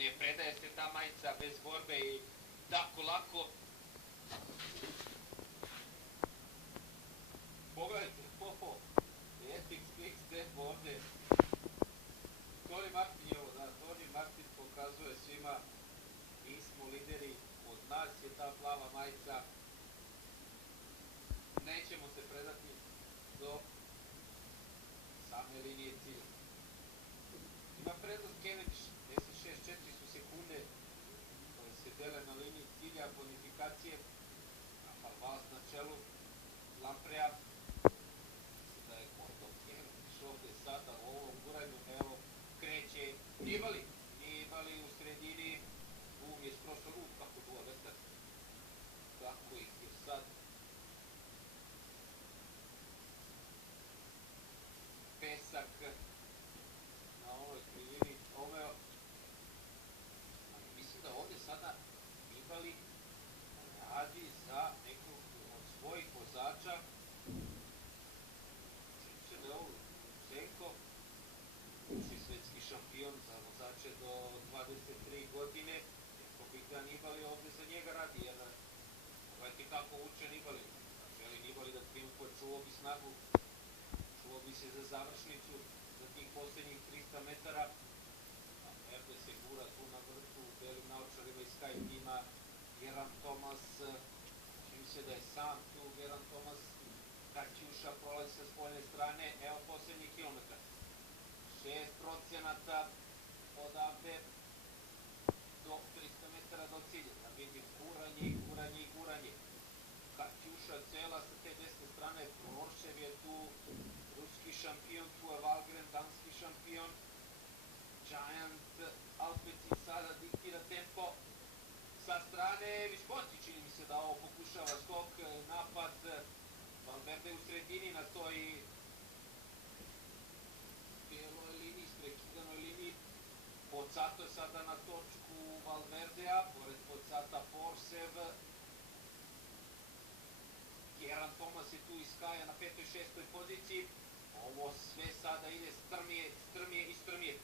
Ne predaje se ta majica bez borbe i tako lako. Pogledajte, Epic Quick Step ovdje. Tony Martin je ovo, da, Tony Martin pokazuje svima, mi smo lideri, od nas je ta plava majica. Nećemo se predati do same linije cilja. Ima prednost Cavendish, 10.64 su sekunde koje se dele na liniji cilja, bonifikacije, Farvalas na čelu, Lampreja, da je gotov Cavendish ovdje sada u ovom guranju, evo, kreće Nibali u sredini, je skroz ruk, kako duva vetar, kako ih je sad. Pesak na ovoj krivini omeo. Mislim da ovdje sada Nibali radi za nekog od svojih vozača. Sjeća da je ovo Zenko, bivši svetski šampion za vozače do 23 godine. Rekao bih da Nibali ovdje za njega radi, jer gledajte kako uče Nibali. Želi Nibali da triumfuje, čuo bi snagu, čuo bi se za završnicu, za tih posljednjih 300 metara. Valverde se gura tu na vrtu, u belim naočarima iz Sky tima, Geraint Thomas, čini se da je sam tu Geraint Thomas, Kaćuša prolazi sa spoljne strane, evo posljednji kilometar. 6% odavde do 300 metara do cilja. Da vidim guranje. Kaćuša cela sa te desne strane, Proršev je tu, ruski šampion, tu je Valgren, danski šampion. Giant Alpecin sada diktira tempo sa strane Visconti, čini mi se da ovo pokušava skok, napad, Valverde u sredini na toj bijeloj liniji, prekidanoj liniji. Pozzato je sada na točku Valverdea, pored Pozzata Porsev. Geraint Thomas je tu iz Skya na 5. i 6. poziciji. Ovo sve sada ide strmije.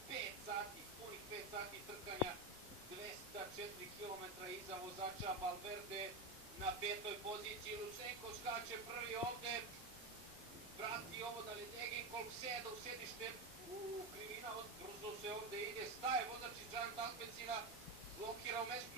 5 sati, punih 5 sati trkanja. 204 km iza vozača Valverde na 5. poziciji. Lusenko skače prvi ovde. Prati ovo da li Degenkolb seda u sedište u krivina. Brzo se ovde ide. Staje vozač iz Giant Alpecina. Blokirao mesto